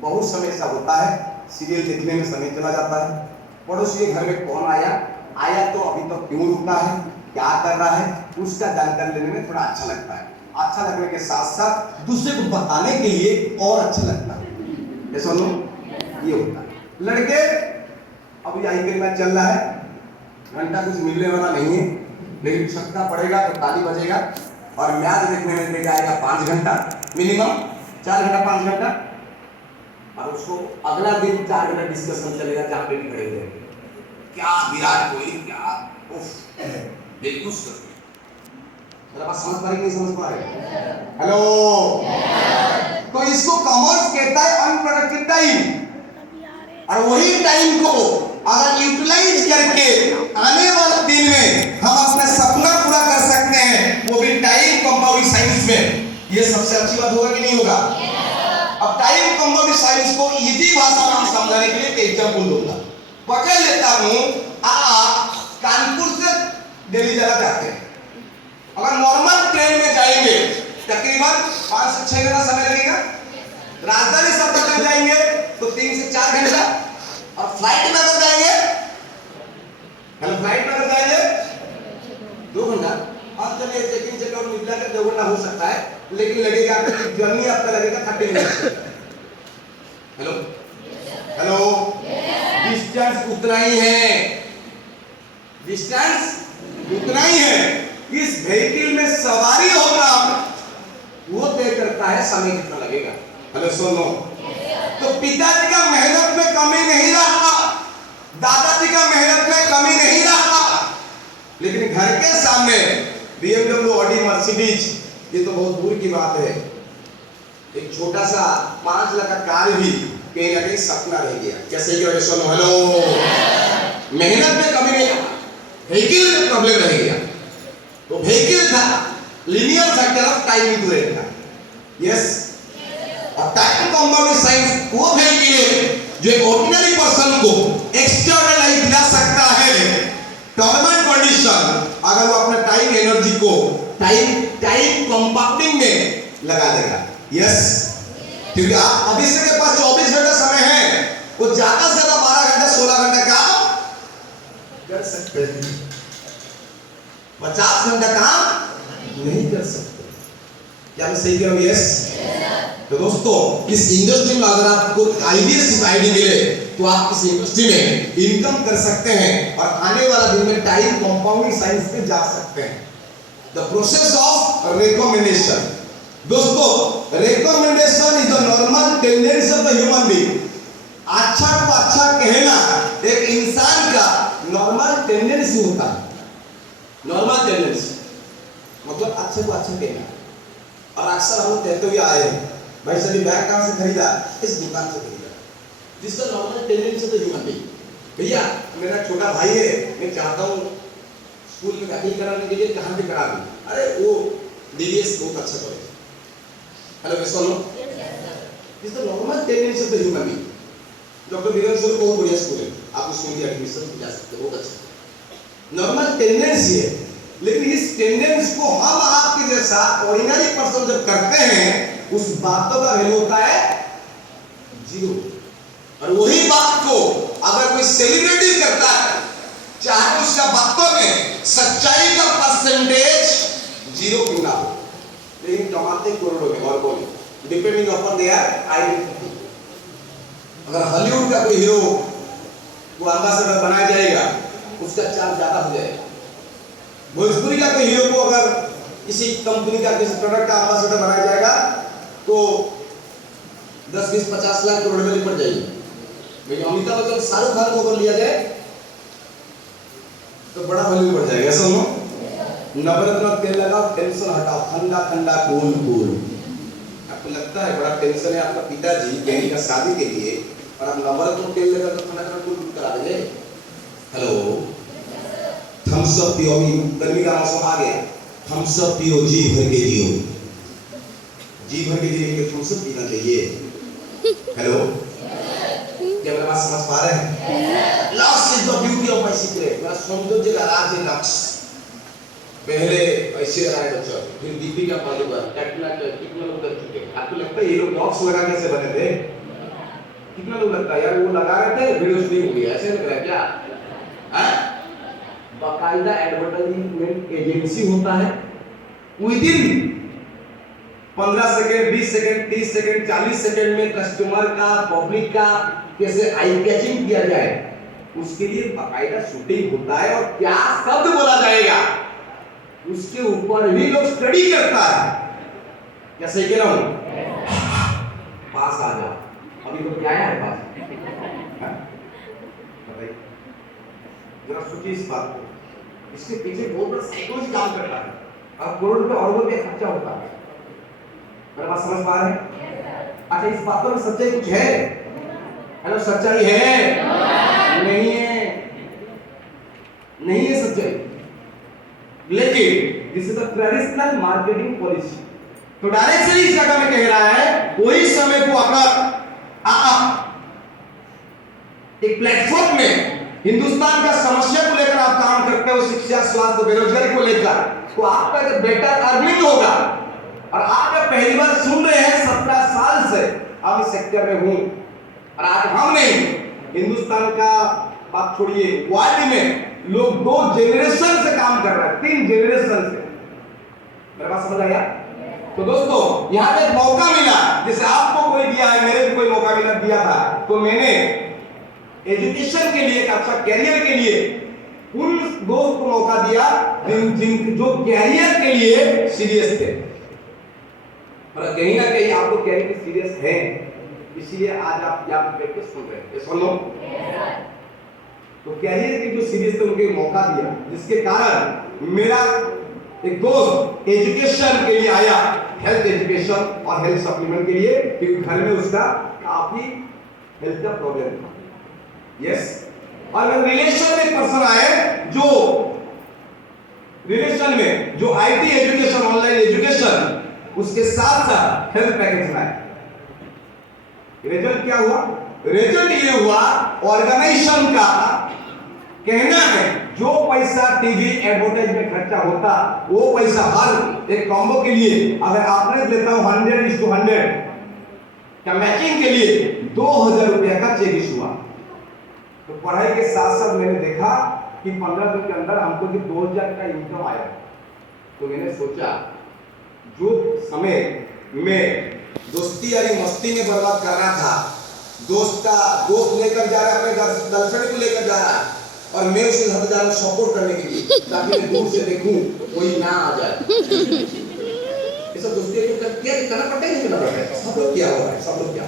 बहुत समय ऐसा होता है, सीरियल देखने में समय चला जाता है, पड़ोसी के घर में कौन आया तो अभी तक क्यों रुका है, क्या कर रहा है, उसका जानकारी लेने में थोड़ा अच्छा लगता है। अच्छा लगने के साथ साथ दूसरे को बताने के लिए और अच्छा लगता है। ऐसा लो, ये होता है। लड़के अभी आईपीएल मैच चल रहा है, घंटा कुछ मिलने वाला नहीं है, लेकिन छक्का पड़ेगा तो ताली बजेगा और मैच देखने में देगा आएगा 5 घंटा मिनिमम, 4 घंटा 5 घंटा, और उसको अगला दिन 4 घंटा डिस्कशन चलेगा जहां पे भी खड़े हुए, क्या विराट कोहली, क्या बिल्कुल मेरा बात समझ पा रही नहीं समझ पा रहे? हेलो। तो इसको कॉमर्स कहता है अनप्रोडक्टिव टाइम, और वही टाइम को अगर यूटिलाइज करके आने वाले दिन में हम अपना सपना पूरा कर सकते हैं, वो भी टाइम कंपाउंड साइंस में, ये सबसे अच्छी बात होगा कि नहीं होगा? अब टाइम कंपाउंड साइंस को इजी भाषा में समझाने के लिए एक एग्जांपल दूंगा। पकड़ लेता हूं, आप कानपुर से दिल्ली जाना चाहते हैं, अगर नॉर्मल ट्रेन में जाएंगे तकरीबन 5 से 6 घंटा समय लगेगा, राजधानी सफर में जाएंगे तो 3 से 4 घंटा, और फ्लाइट में अगर जाएंगे, हेलो फ्लाइट में अगर जाएंगे 2 घंटा। अब चलिए चेक इन चेक आउट मिला कर 2 घंटा हो सकता है, लेकिन लगेगा आपकी जर्नी आपका लगेगा 30 मिनट। हेलो हेलो, डिस्टेंस उतना ही है, डिस्टेंस उतना ही है। इस व्हीकल में सवारी होना वो तय करता है समय कितना लगेगा। हेलो सुनो, तो पिताजी का मेहनत में कमी नहीं रहा, दादाजी का मेहनत में कमी नहीं रहा, लेकिन घर के सामने BMW, ऑडी, मर्सिडीज, ये तो बहुत दूर की बात है। एक छोटा सा 5 लाख का कार भी कहीं ना कहीं सपना रह गया। कैसे कि सुनो, हेलो, मेहनत में कमी नहीं रहा, व्हीकल में प्रॉब्लम रह गया। तो व्हीकल था linear factor of time into rate था। यस। और टाइम कंपाउंड साइंस वो व्हीकल है जो एक ऑर्डिनरी पर्सन को एक्स्ट्रा लाइफ दिला सकता है टर्मिनल कंडीशन, अगर वो अपना टाइम एनर्जी को टाइम कंपाउंडिंग में लगा देगा। यस। क्योंकि आप अभी से के पास 24 घंटा समय है, वो ज्यादा से ज्यादा 12 घंटा 16 घंटा काम कर सकते हैं, 50 घंटा काम नहीं कर सकते। क्या मैं सही कह रहा हूं? यस। तो दोस्तों, इस इंडस्ट्री में अगर आपको आइडिया मिले तो आप इस इंडस्ट्री में इनकम कर सकते हैं और आने वाला दिन में टाइम कंपाउंडिंग साइंस में जा सकते हैं। The process of recommendation. दोस्तों, recommendation is the normal tendency of the human being. अच्छा को अच्छा कहना एक इंसान का नॉर्मल टेंडेंसी होता है। नॉर्मल टेंडेंसी मतलब अच्छे को अच्छा कहना। और अक्सर हम कहते हुए आए हैं, भाई सभी बैग कहां से खरीदा? इस दुकान से खरीदा। This the normal tendency of the human being. भैया मेरा छोटा भाई है, मैं चाहता हूं स्कूल में दाखिल कराने के लिए, कहां से करा दूं? अरे वो डीवीएस बहुत अच्छा कॉलेज। हेलो कैसे हो? This the normal tendency of the human being. Doctor Biran sir बहुत बढ़िया स्कूल है, आप उसमें भी एडमिशन जा सकते हो, बहुत अच्छा। नॉर्मल टेंडेंसी है। लेकिन इस टेंडेंस को हम आपके जैसा ऑर्डिनरी पर्सन जब करते हैं, उस बातों का वैल्यू होता है जीरो। और वही बात को अगर कोई सेलिब्रिटी करता है, चाहे उसका बातों में सच्चाई का परसेंटेज जीरो क्यों ना हो, लेकिन कमाते करोड़ों में और बोले डिपेंडिंग अपॉन देयर आइडेंटिटी। अगर हॉलीवुड का कोई हीरो को एम्बेसडर बनाया जाएगा, उसका चार्ज ज्यादा हो जाएगा। भोजपुरी का कोई हीरो को अगर किसी कंपनी का किसी प्रोडक्ट का एम्बेसडर बनाया जाएगा तो 10, 20, 50 लाख करोड़ में पड़ जाएगी। लेकिन अमिताभ बच्चन, शाहरुख खान को अगर लिया जाए तो बड़ा वैल्यू बढ़ जाएगा। सुनो, नवरत्न तेल लगाओ, टेंशन हटाओ, ठंडा ठंडा कूल कूल। आपको लगता है बड़ा टेंशन है आपका पिताजी बहन का शादी के लिए, और आप नवरत्न तेल लेकर तो ठंडा ठंडा कूल करा देंगे। हेलो, थम्स अप पियो, गर्मी का मौसम आ गया, थम्स अप पियो, जी भर के जियो, जी भर के जियो, थम्स अप पीना चाहिए। हेलो, क्या मेरा बात समझ पा रहे हैं? Lux is the beauty of my secret. मेरा सौंदर्य का राज है लक्स। पहले ऐसे रहा है बच्चों, फिर दीपिका पादुकोण, कितना लोग कर चुके। आपको लगता है ये लोग लक्स लगा कैसे बने थे? कितना लोग लगता है यार वो लगा रहे थे, वीडियो शूटिंग हो गया, ऐसे लग रहा है क्या? बाकायदा एडवर्टाइजमेंट एजेंसी होता है, within 15 second, 20 second, 30 second, 40 second में कस्टमर का, पब्लिक का कैसे आई कैचिंग किया जाए, उसके लिए बाकायदा शूटिंग होता है। और क्या शब्द बोला जाएगा उसके ऊपर भी लोग स्टडी करता है। क्या सही कह रहा हूं? पास आ जाओ, अभी तो क्या है पास? बताइए जरा, सोचिए इस बात को। इसके पीछे बहुत बड़ा साइकोलॉजी काम करता है। अब करोड़ रुपए अरबों रुपए खर्चा होता है। मेरा बात समझ पा रहे हैं? अच्छा, इस बात में सच्चाई कुछ है? हेलो, सच्चाई है? नहीं है, नहीं है सच्चाई। लेकिन this is the traditional marketing policy. तो डायरेक्ट से इस जगह में कह रहा है, वही समय को अगर आप एक प्लेटफॉर्म में हिंदुस्तान का समस्या को लेकर आप काम करते हो, शिक्षा, स्वास्थ्य, बेरोजगारी को लेकर, तो आपका जो बेटर अर्निंग होगा। और आप जब पहली बार सुन रहे हैं, 17 साल से आप इस सेक्टर में हूं, और आज हम नहीं, हिंदुस्तान का बात छोड़िए, वर्ल्ड में लोग 2 जनरेशन से काम कर रहे हैं, 3 जनरेशन से। मेरे बात समझ आया? तो दोस्तों, यहाँ पे मौका मिला, जैसे आपको कोई दिया है, मेरे को कोई मौका मिला दिया था, तो मैंने एजुकेशन के लिए, अच्छा कैरियर के लिए उन दोस्त को मौका दिया जिन जो कैरियर के लिए सीरियस थे। और कहीं ना कहीं आपको कैरियर के सीरियस है, इसलिए आज आप यहाँ प्रैक्टिस सुन रहे हैं। सुन लो, तो कैरियर के जो सीरियस थे उनको मौका दिया, जिसके कारण मेरा एक दोस्त एजुकेशन के लिए आया, हेल्थ एजुकेशन और हेल्थ सप्लीमेंट के लिए, क्योंकि घर में उसका काफी हेल्थ का प्रॉब्लम था। यस, और मेरे रिलेशन में एक पर्सन आए जो रिलेशन में जो आईटी एजुकेशन, ऑनलाइन एजुकेशन, उसके साथ साथ हेल्थ पैकेज में आए। रिजल्ट क्या हुआ? रिजल्ट ये हुआ, ऑर्गेनाइजेशन का कहना है जो पैसा टीवी एडवर्टाइज में खर्चा होता, वो पैसा हर एक कॉम्बो के लिए अगर आपने देता हूं 100:100 क्या मैचिंग के लिए 2000 रुपया का चेक इशू हुआ। तो पढ़ाई के साथ साथ मैंने देखा कि 15 दिन के अंदर हमको कि 2000 का इनकम आया। तो मैंने सोचा, जो समय में दोस्ती यारी मस्ती में बर्बाद कर रहा था, दोस्त लेकर जा रहा है, अपने गर्लफ्रेंड को लेकर जा रहा है, और मैं उसके घर जा रहा हूं सपोर्ट करने के लिए, ताकि मैं दूर से देखूं कोई ना आ जाए। ये सब दोस्ती को क्या करना पड़ता है, नहीं करना पड़ता है, सब लोग क्या हो रहा है, सब लोग क्या।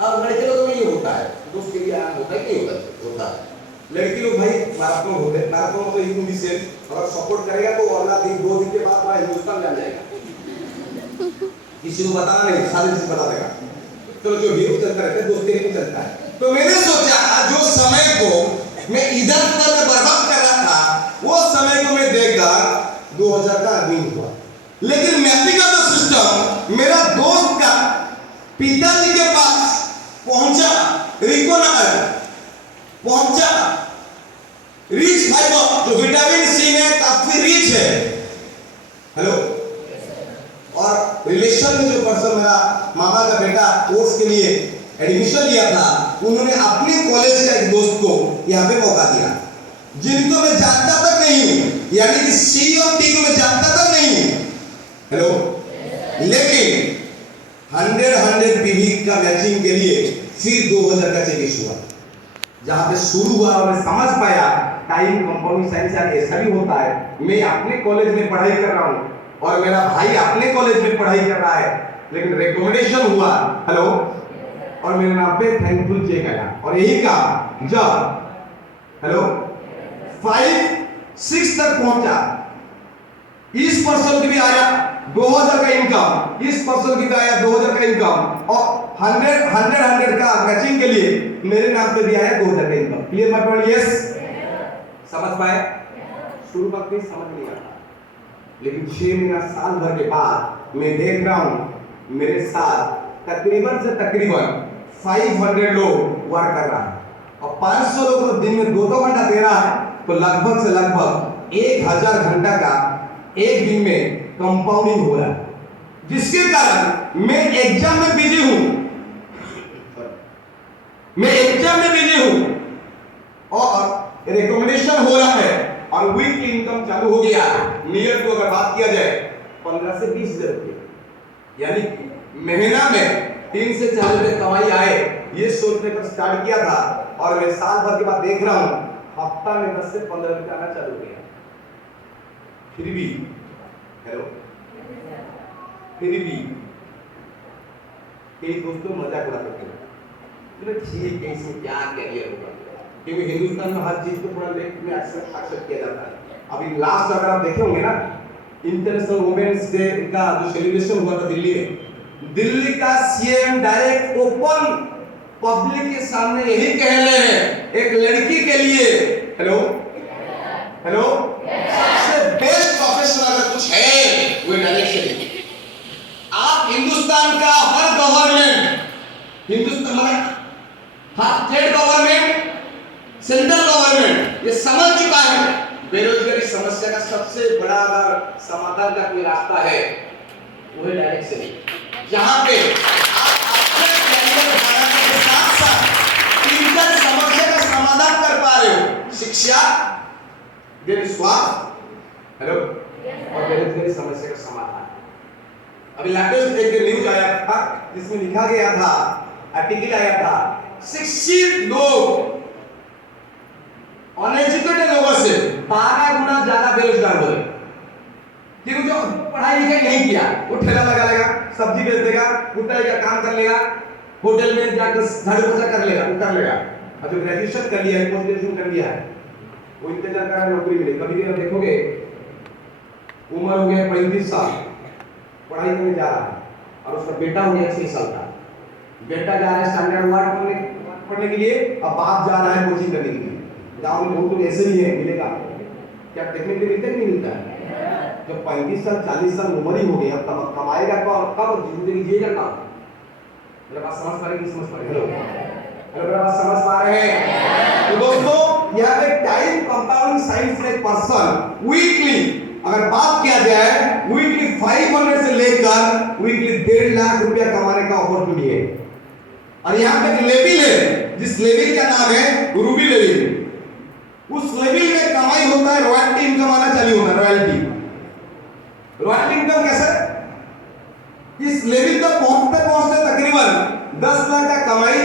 अब लड़के लोगों में ये होता है, दोस्त के लिए आना होता है, नहीं होता है। लड़की लोग भाई मारात्मक होते हैं, मारात्मक तो इनको भी सेम, अगर सपोर्ट करेगा तो अगला दिन 2 दिन के बाद पूरा हिंदुस्तान जान जाएगा। किसी को बताना नहीं, सारी चीज बता देगा। तो जो हीरो चलता रहता है, दोस्ती नहीं चलता है। तो मैंने सोचा, जो समय को मैं इधर उधर में बर्बाद कर रहा था, वो समय को मैं देखकर 2000 का अर्निंग हुआ। लेकिन मैथिका का सिस्टम, मेरा दोस्त का पिताजी के पास पहुंचा, रिको नगर पहुंचा, रिच फाइबर जो विटामिन सी में रिच है, हेलो, और रिलेशन में जो पर्सन मेरा मामा का बेटा कोर्स के लिए एडमिशन लिया था, उन्होंने अपने कॉलेज का एक दोस्त को यहाँ पे मौका दिया, जिनको मैं जानता तक नहीं हूँ, यानी कि सी और टी को मैं जानता तक नहीं हूँ, हेलो, लेकिन 100 पीवी का मैचिंग के लिए फिर 2000 का चेक इशू हुआ। जहां पे शुरू हुआ और मैं समझ पाया टाइम कंपाउंडिंग साइंस ऐसा भी होता है। मैं अपने कॉलेज में पढ़ाई कर रहा हूं और मेरा भाई अपने कॉलेज में पढ़ाई कर रहा है, लेकिन रिकमेंडेशन हुआ, हेलो, और मेरे नाम पे थैंकफुल चेक आया, और यही कहा जब, हेलो, 5-6 तक पहुंचा, इस पर्सन की भी आया 2000 का इनकम, इस पर्सन की भी आया 2000 का इनकम, और 100 का मैचिंग के लिए मेरे नाम पे भी आया 2000 का इनकम। क्लियर बात बोलिए? यस, समझ पाए? शुरू वक्त में समझ नहीं आता, लेकिन 6 महीना साल भर के बाद मैं देख रहा हूं मेरे साथ तकरीबन से तकरीबन 500 लोग वर्क कर रहा है, और 500 लोग तो दिन में 2-2 घंटा दे रहा है, तो लगभग से लगभग 1000 घंटा का एक दिन में कंपाउंडिंग हो रहा है, जिसके कारण मैं एग्जाम में बिजी हूं, और रिकमेंडेशन हो रहा है, और वीकली इनकम चालू हो गया। नियर को अगर बात किया जाए 15 से 20 हजार रुपये, यानी महीना में 3 से 4 रुपए कमाई आए, ये सोचने पर स्टार्ट किया था, और मैं साल भर के बाद देख रहा हूं हफ्ता में 10 से 15 रुपए आना चालू हो गया। फिर भी, हेलो, फिर भी कई दोस्तों मजाक उड़ाते थे, ठीक है इसमें क्या कैरियर होगा, क्योंकि हिंदुस्तान में हर चीज को थोड़ा लेट में एक्सेप्ट किया जाता है। अभी लास्ट अगर आप देखे होंगे ना, इंटरनेशनल वुमेन्स डे का जो सेलिब्रेशन हुआ था दिल्ली में, दिल्ली का सीएम डायरेक्ट ओपन पब्लिक के सामने यही कह रहे हैं, एक लड़की के लिए, हेलो, हेलो, सबसे बेस्ट प्रोफेशन अगर कुछ है वो डायरेक्शन। आप हिंदुस्तान का हर गवर्नमेंट, हिंदुस्तान मतलब हर स्टेट गवर्नमेंट, सेंट्रल गवर्नमेंट ये समझ चुका है बेरोजगारी समस्या का सबसे बड़ा अगर समाधान का कोई रास्ता है वो है डायरेक्ट सेलिंग, जहां पे आप अपने कैरियर बढ़ाने के साथ साथ 3 समस्या का समाधान कर पा रहे हो, शिक्षा, स्वास्थ्य, हेलो, और बेरोजगारी समस्या का समाधान। अभी लेटेस्ट एक न्यूज आया था जिसमें लिखा गया था, आर्टिकल आया था, शिक्षित लोग अनएजुकेटेड लोगों से 12 गुना ज्यादा बेरोजगार हो रहे, क्योंकि जो पढ़ाई लिखाई नहीं किया वो ठेला लगा लेगा, सब्जी बेच देगा, कुत्ते का काम कर लेगा, होटल में जाकर झाड़ू पोछा कर लेगा, कर लेगा, और जो ग्रेजुएशन कर लिया है, पोस्ट ग्रेजुएशन कर लिया है, वो इंतजार कर रहा है नौकरी मिले। कभी भी आप देखोगे उम्र हो गया 35 साल, पढ़ाई करने जा रहा है, और उसका बेटा हो गया 6 साल का, बेटा जा रहा है स्टैंडर्ड 1 पढ़ने के लिए, अब बाप जा रहा है कोचिंग करने के लिए। गांव में बहुत लोग ऐसे ही है, मिलेगा क्या देखने के लिए मिलता है, नहीं मिलता है। जब 35 साल 40 साल उम्र ही हो गई, अब तब कमाएगा कब जिंदगी जिएगा कब? मेरा बात समझ पा रहे कि समझ पा रहे? हेलो, मेरा बात समझ पा रहे हैं? तो दोस्तों यहाँ पे टाइम कंपाउंडिंग साइंस में पर्सन वीकली अगर बात किया जाए, वीकली 500 से लेकर वीकली 1.5 लाख रुपया कमाने का अपॉर्चुनिटी है। और यहाँ पे एक लेवल है, जिस लेवल का नाम है रूबी लेवल, उस लेवल में कमाई होता है, रॉयल्टी इनकम आना चालू होता है। रॉयल्टी इनकम कैसे? इस लेवल तक पहुंचते तकरीबन 10 लाख का कमाई,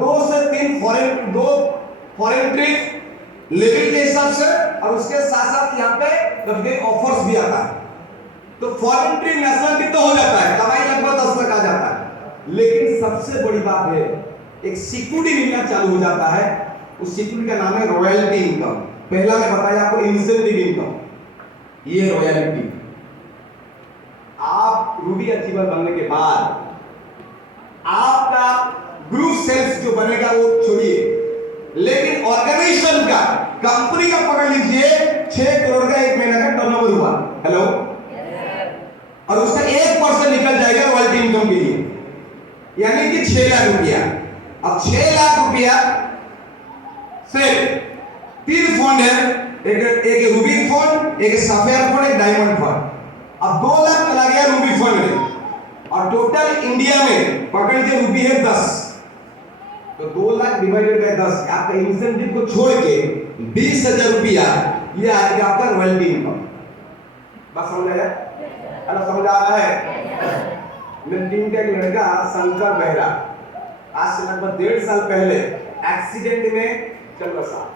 2 से 3 फॉरेन ट्रिप लेवल के हिसाब से, और उसके साथ साथ यहाँ पे कभी ऑफर्स भी आता है, तो फॉरेन ट्रिप नेशनल ट्रिप तो हो जाता है, कमाई लगभग 10 लाख आ जाता है। लेकिन सबसे बड़ी बात है, एक सिक्योरिटी मिलना चालू हो जाता है, उस सिक्योरिटी का नाम है रॉयल्टी इनकम। पहला मैं बताया आपको इंसेंटिव इनकम, ये रॉयल्टी। आप रूबी अचीवर बनने के बाद आपका ग्रुप सेल्स जो बनेगा वो छोड़िए, लेकिन ऑर्गेनाइजेशन का, कंपनी का पकड़ लीजिए, 6 करोड़ का 1 महीना का टर्नओवर हुआ, हेलो, और उसका 1% निकल जाएगा रॉयल्टी इनकम के लिए, यानी कि 6 लाख रुपया। अब 6 लाख रुपया से 3 फंड है, एक रूबी फंड, एक सफेयर फंड, एक डायमंड फंड। अब 2 लाख चला गया रूबी फंड में और टोटल इंडिया में पकड़ के रूपी है 10, तो 2 लाख डिवाइडेड बाय 10 आपका इंसेंटिव को छोड़ के 20,000 रुपया ये आएगा आपका रॉयल्टी इनकम। बस समझ आया? अरे समझ आ रहा है? मेरे टीम का एक लड़का शंकर बेहरा आज से लगभग 1.5 साल पहले एक्सीडेंट में चल बसा।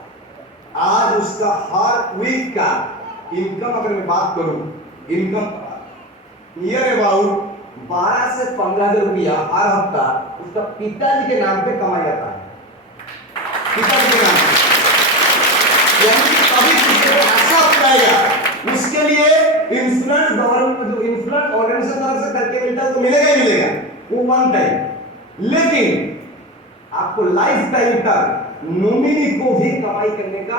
आज उसका हर वीक का इनकम अगर मैं बात करूं, इनकम नियर अबाउट 12 से 15,000 रुपया हर हफ्ता उसका पिताजी के नाम पे कमाया जाता है। पिताजी के नाम पे, यानी कि कभी किसी को ऐसा अपनाएगा उसके लिए इंफ्लुएंस गवर्नमेंट जो इंफ्लुएंस ऑर्गेनाइजेशन तरफ से करके मिलता है तो मिलेगा ही मिलेगा वो वन टाइम, लेकिन आपको लाइफ टाइम तक नॉमिनी को भी कमाई करने का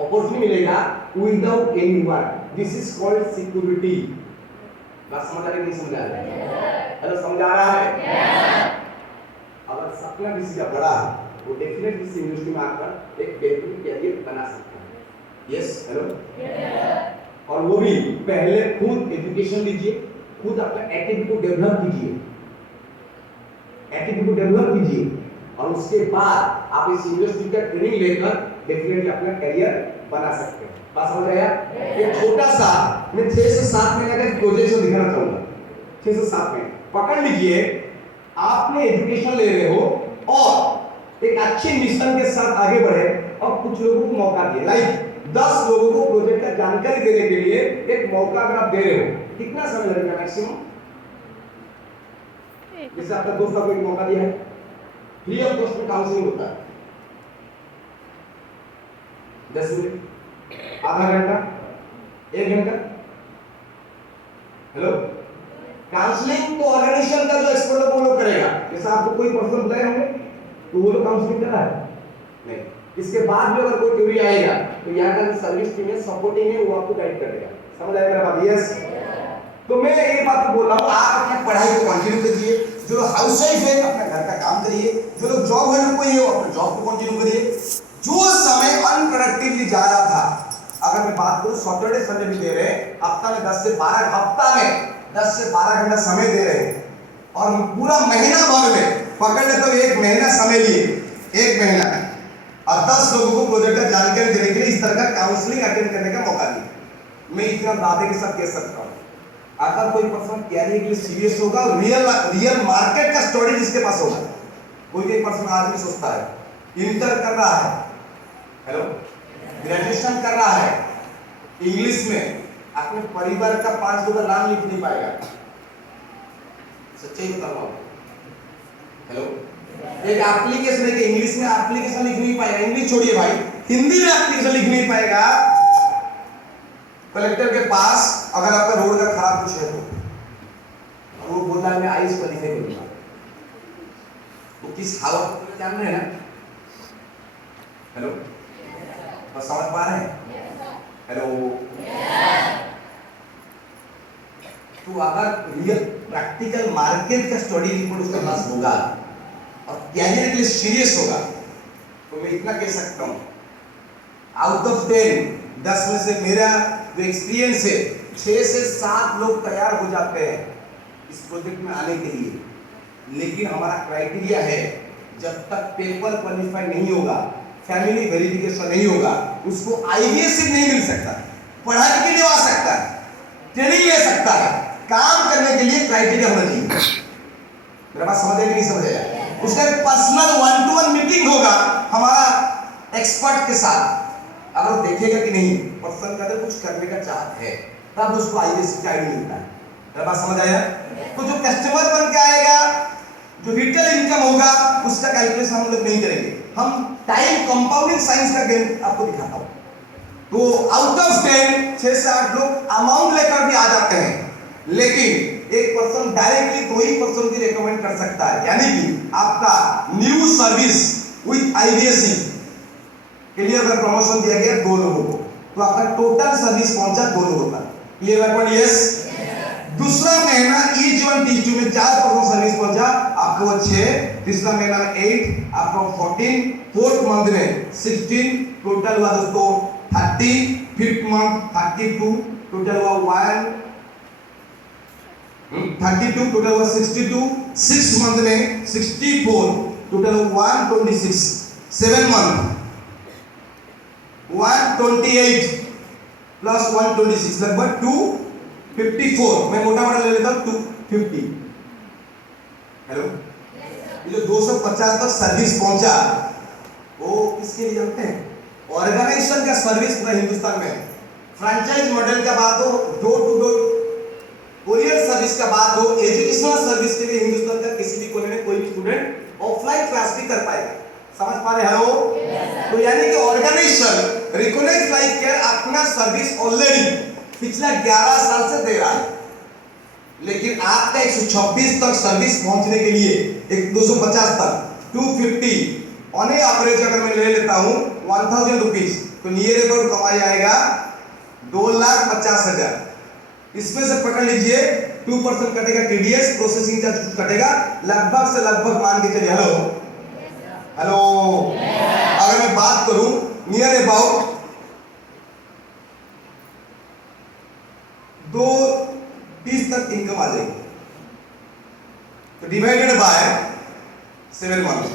अपॉर्चुनिटी मिलेगा without any work. This is called security. बात समझ आ रही है? नहीं समझ आ रहा है? हेलो, समझ आ रहा है? अगर सपना किसी का बड़ा है वो डेफिनेटली इस इंडस्ट्री में आकर एक बेहतरीन कैरियर बना सकता है। Yes, hello. और वो भी पहले खुद एजुकेशन लीजिए, खुद अपना एटीट्यूड को डेवलप कीजिए, एटीट्यूड को डेवलप कीजिए और उसके बाद आप इस इंडस्ट्री का ट्रेनिंग लेकर डेफिनेटली अपना करियर बना सकते हैं। बात समझ आया? एक छोटा सा मैं 6 से 7 महीने का प्रोजेक्ट दिखाना चाहूंगा। 6 से 7 महीने पकड़ लीजिए, आपने एजुकेशन ले रहे हो और एक अच्छे मिशन के साथ आगे बढ़े और कुछ लोगों को मौका दिए, लाइक 10 लोगों को प्रोजेक्ट का जानकारी देने के लिए एक मौका अगर आप दे रहे हो, कितना समय लगेगा मैक्सिमम? जैसे आपका दोस्त को एक मौका दिया है, फ्री ऑफ कॉस्ट में काउंसलिंग होता है, 10 मिनट, आधा घंटा, 1 घंटा। हेलो, काउंसलिंग तो ऑर्गेनाइजेशन का जो एक्सपर्ट है वो लोग करेगा। जैसे आपको कोई पर्सन बुलाए होंगे तो वो लोग काउंसलिंग कर रहा है नहीं, इसके बाद भी अगर कोई क्वेरी आएगा तो यहाँ का जो सर्विस टीम है, सपोर्टिंग है, वो आपको गाइड करेगा। समझ आया मेरा बात? यस। तो मैं ये बात बोल रहा हूँ, आप अपनी पढ़ाई को कंटिन्यू करिए, जो लोग हाउसवाइफ है अपना घर का काम करिए, जो लोग जॉब होल्डर कोई है अपना जॉब को कंटिन्यू करिए। जो समय अनप्रोडक्टिवली जा रहा था, अगर मैं बात करूं सैटरडे संडे भी दे रहे हैं, हफ्ता में 10 से 12 हफ्ता में 10 से 12 घंटा समय दे रहे हैं और पूरा महीना भर में पकड़ ले तो 1 महीना समय लिए, 1 महीना और 10 लोगों को प्रोजेक्ट का जानकारी देने के लिए इस तरह का काउंसलिंग अटेंड करने का मौका दिया। मैं इतना दावे के साथ कह सकता हूँ, अगर कोई पर्सन कैरियर के लिए सीरियस होगा, रियल मार्केट का स्टडी जिसके पास होगा, कोई पर्सन आदमी सोचता है इंटर कर रहा है, हेलो, ग्रेजुएशन कर रहा है, इंग्लिश में अपने परिवार का 5 लोगों का नाम लिख नहीं पाएगा, सच्चाई बता रहा हूं। हेलो, एक एप्लीकेशन है कि इंग्लिश में एप्लीकेशन लिख नहीं पाएगा, इंग्लिश छोड़िए भाई, हिंदी में एप्लीकेशन लिख नहीं पाएगा। कलेक्टर के पास अगर आपका रोड का खराब कुछ है तो वो बोलता है मैं आईएएस क्वालिफाई करूंगा, तो किस हालत में जान रहे हैं ना? हेलो, बस समझ पा रहे हैं? हेलो, तो अगर रियल प्रैक्टिकल मार्केट का स्टडी रिपोर्ट उसके पास होगा और कैरियर के लिए सीरियस होगा तो मैं इतना कह सकता हूं, आउट ऑफ 10 में से मेरा जो एक्सपीरियंस है 6 से 7 लोग तैयार हो जाते हैं इस प्रोजेक्ट में आने के लिए। लेकिन हमारा क्राइटेरिया है, जब तक पेपर क्वालिफाई नहीं होगा, फैमिली वेरिफिकेशन नहीं होगा, उसको आईएएस सीट नहीं मिल सकता। पढ़ाई के लिए आ सकता है, ट्रेनिंग ले सकता है, काम करने के लिए क्राइटेरिया होना चाहिए। मेरा बात समझ आया कि नहीं समझ आया? उसका पर्सनल 1-to-1 मीटिंग होगा हमारा एक्सपर्ट के साथ, अगर वो देखेगा कि नहीं पर्सन का कुछ करने का चाहत है, तब उसको आईएएस का आईडी मिलता है। मेरा बात समझ आया? तो जो कस्टमर बन के आएगा, जो रिटेल इनकम होगा, उसका कैलकुलेशन हम लोग नहीं करेंगे, हम टाइम कंपाउंडिंग साइंस का गेम आपको दिखाता हूं। तो आउट ऑफ 10 6 से 8 लोग अमाउंट लेकर भी आ जाते हैं, लेकिन एक पर्सन डायरेक्टली 2 ही पर्सन की रेकमेंड कर सकता है। यानी कि आपका न्यू सर्विस विद आईबीएसई के लिए अगर प्रमोशन दिया गया 2 लोगों को, तो आपका टोटल सर्विस पहुंचा 2 लोगों तक। क्लियर है पॉइंट? यस। दूसरा महीना ईच 1 टीच में 4% सर्विस पहुंचा आपको 6, तीसरा महीना में 8, आपको 14, फोर्थ मंथ में 16, टोटल हुआ दोस्तों 30। 35th मंथ 32, टोटल हुआ 32, टोटल हुआ 62, 6 मंथ में 64, टोटल 126, 7 मंथ 128 प्लस 126 लगभग 254। मैं मोटा मोटा ले लेता हूँ 250। हेलो, ये जो 250 तक सर्विस पहुंचा वो किसके लिए जानते हैं? ऑर्गेनाइजेशन का सर्विस पूरा हिंदुस्तान में। फ्रेंचाइज मॉडल का बात हो, door to door courier service का बात हो, एजुकेशनल सर्विस के लिए हिंदुस्तान का किसी भी कोने में कोई भी स्टूडेंट ऑफलाइन क्लास भी कर पाएगा। समझ पा रहे? हेलो, तो यानी कि ऑर्गेनाइजेशन रिकॉग्नाइज लाइफ केयर अपना सर्विस ऑलरेडी पिछला 11 साल से दे रहा है, लेकिन आपका 126 तक सर्विस पहुंचने के लिए 250 तक 250 ऑन एवरेज अगर मैं ले लेता हूं 1000 रुपीज, तो नियर अबाउट कमाई आएगा 2,50,000। इसमें से पकड़ लीजिए 2% कटेगा टीडीएस, प्रोसेसिंग चार्ज कटेगा, लगभग से लगभग मान के चलिए। हेलो हेलो, अगर मैं बात करूं नियर अबाउट 230 तक इनकम आ जाएगी, तो डिवाइडेड बाय 7 मंथ